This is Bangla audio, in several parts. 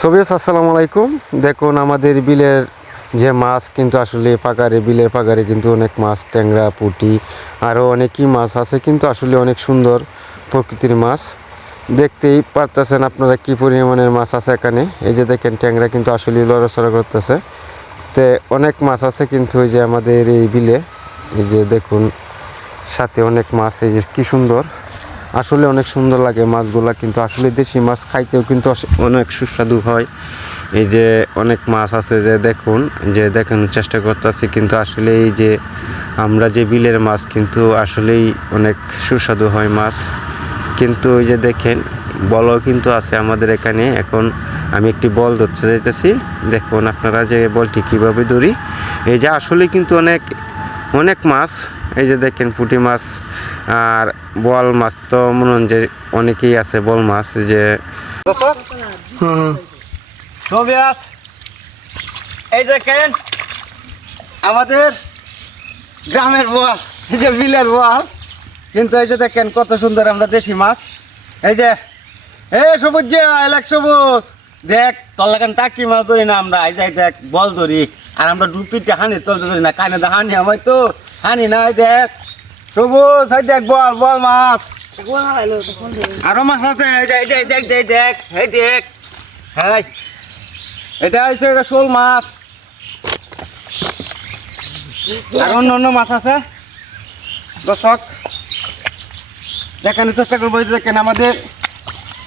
সবিয়াস আসসালামু আলাইকুম। দেখুন, আমাদের বিলের যে মাছ কিন্তু আসলে পাকারে, বিলের পাকারে কিন্তু অনেক মাছ, ট্যাংরা, পুঁটি আরও অনেকই মাছ আছে, কিন্তু আসলে অনেক সুন্দর প্রকৃতির মাছ। দেখতেই পারতেছেন আপনারা কি পরিমাণের মাছ আছে এখানে। এই যে দেখেন, ট্যাংরা কিন্তু আসলে লড়াচড়া করতেছে। তে অনেক মাছ আছে, কিন্তু ওই যে আমাদের এই বিলে, এই যে দেখুন, সাথে অনেক মাছ, এই যে কী সুন্দর। আসলে অনেক সুন্দর লাগে মাছগুলা, কিন্তু আসলে দেশি মাছ খাইতেও কিন্তু অনেক সুস্বাদু হয়। এই যে অনেক মাছ আছে যে দেখুন, যে দেখানোর চেষ্টা করতেছি, কিন্তু আসলে এই যে আমরা যে বিলের মাছ, কিন্তু আসলেই অনেক সুস্বাদু হয় মাছ। কিন্তু ওই যে দেখেন, বলও কিন্তু আছে আমাদের এখানে। এখন আমি একটি বল ধরতে যাইতেছি। দেখুন আপনারা যে বলটি কীভাবে ধরি। এই যে আসলে কিন্তু অনেক অনেক মাছ এই যে দেখেন পুঁটি মাছ আর বল মাছ তো মনে যে অনেকেই আছে বল মাছ যে এই দেখেন আমাদের গ্রামের বল এই যে বিলের বল কিন্তু এই যে দেখেন কত সুন্দর আমরা দেশি মাছ। এই যে, এ সবুজ যে এলাক সবুজ। দেখ, তল্লাকান টাকি মাছ ধরি না আমরা। এই যে দেখ, বল ধরি। আর আমরা ডুপিতে হানি তলতে ধরি না। কানে দা হানি আমায় তো। হানি না এই দেখ। সবুজ এই দেখ বল বল মাছ। আরও মাছ আছে এই যে, দেখ দেখ দেখ এই দেখ। হ্যাঁ এটা হচ্ছে শোল মাছ। আর অন্য অন্য মাছ আছে। দর্শক দেখানোর চেষ্টা করব দেখেন আমাদের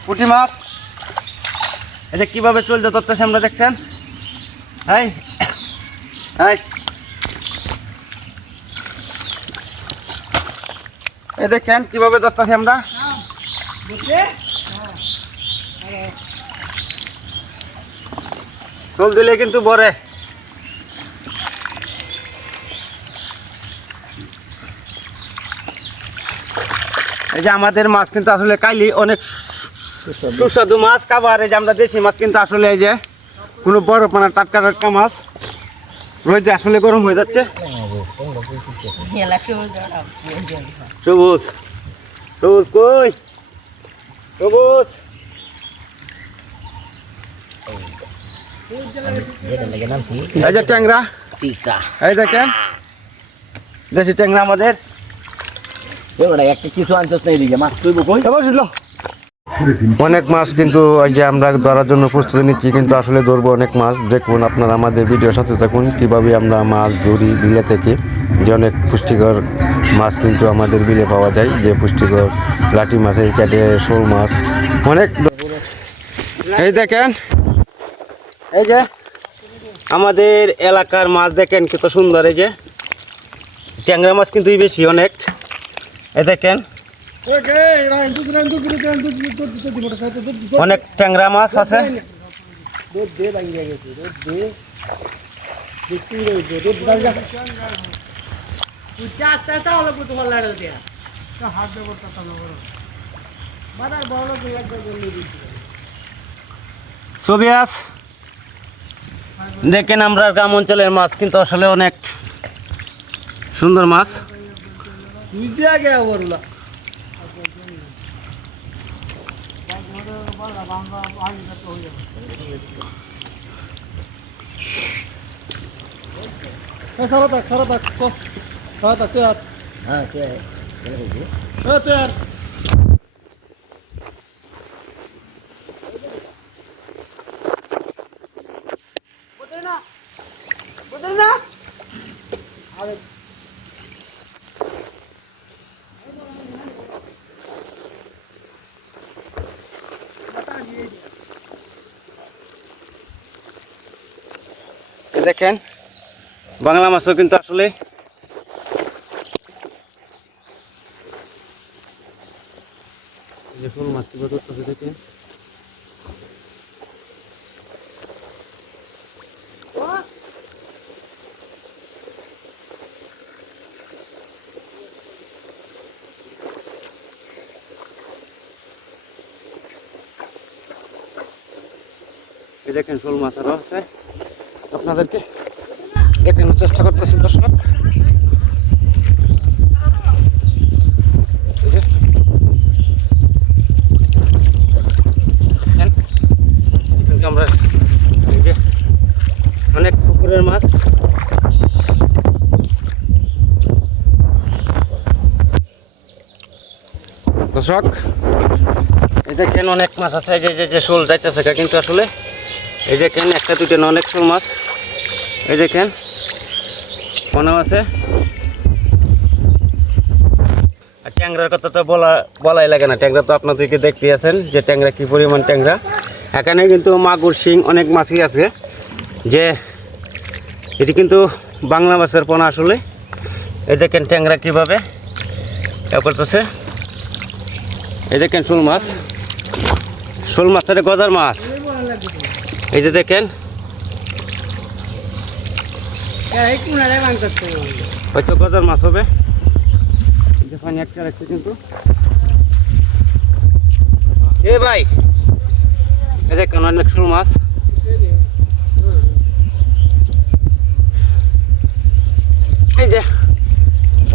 পুঁটি মাছ। এটা কীভাবে চলতে ধরতেছে আমরা দেখছেন? Hi hi. এই দেখেন কীভাবে ধরতেছি আমরা? চল দিলে কিন্তু বরে। এই যে আমাদের মাছ কিন্তু আসলে কাইলি অনেক সুস্বাদু। মাছ। খাবার এই যে আমরা দেশি মাছ কিন্তু আসলে এই যে কোনো বড় পানা টাটকা টাটকা মাছ। রোজ আসলে গরম হয়ে যাচ্ছে। সবুজ সবুজ কই সবুজ এই যে ট্যাংরা এই দেখেন দেশি ট্যাংরা আমাদের একটা কিছু আনছস না এদিকে মাছ তুই কই এবার শুনলো অনেক মাছ কিন্তু ওই যে আমরা ধরার জন্য প্রস্তুতি নিচ্ছি, কিন্তু আসলে ধরবো অনেক মাছ। দেখুন আপনারা আমাদের ভিডিওর সাথে থাকুন, কীভাবে আমরা মাছ ধরি বিলে থেকে। যে অনেক পুষ্টিকর মাছ কিন্তু আমাদের বিলে পাওয়া যায়, যে পুষ্টিকর লাটি মাছ, এই ক্যাটে শোল মাছ, অনেক এই দেখেন, এই যে আমাদের এলাকার মাছ দেখেন কত সুন্দর, এই যে ট্যাংরা মাছ কিন্তু বেশি অনেক। এই দেখেন অনেক ট্যাংরা মাছ আছে। সোভিয়াস দেখেন আমরা গ্রাম অঞ্চলের মাছ, কিন্তু আসলে অনেক সুন্দর মাছ। সারা থাক সারা থাক সারা থাক তুই আর হ্যাঁ কে এ তুই আর এই দেখেন বাংলা মাছও কিন্তু আসলে শোল মাছ কীভাবে দেখেন। দেখেন শোল মাছ আরও আছে। আপনাদেরকে দেখানোর চেষ্টা করতেছি, দর্শক। আমরা পুকুরের মাছ। দর্শক, এই দেখেন অনেক মাছ আছে, এই যে যে শোল যাইতেছে কিন্তু আসলে এই দেখেন একটা না, অনেক শোল মাছ। এই দেখেন, মনেও আছে? আর ট্যাংরার কথা তো বলা, বলাই লাগে না। ট্যাংরা তো আপনাদেরকে দেখতে আছেন যে ট্যাংরা কি পরিমাণ ট্যাংরা। এখানে কিন্তু মাগুর, শিং অনেক মাছই আছে। যে, এটি কিন্তু বাংলা মাছের পোনা আসলে। এই দেখেন ট্যাংরা কীভাবে করতেছে। এই দেখেন শোল মাছ। শোল মাছ তাহলে গজার মাছ। এই যে দেখেন হয়তো গজার মাছ হবে। এই যে পানি একটা রাখছে কিন্তু। এ ভাই, এই দেখেন অনেক শোল মাছ। এই যে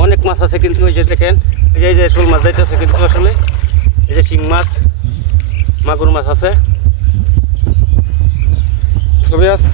অনেক মাছ আছে কিন্তু ওই যে দেখেন, এই যে এই যে শোল মাছ যাইতেছে কিন্তু আসলে। এই যে শিং মাছ, মাগুর মাছ আছে। ছবি আস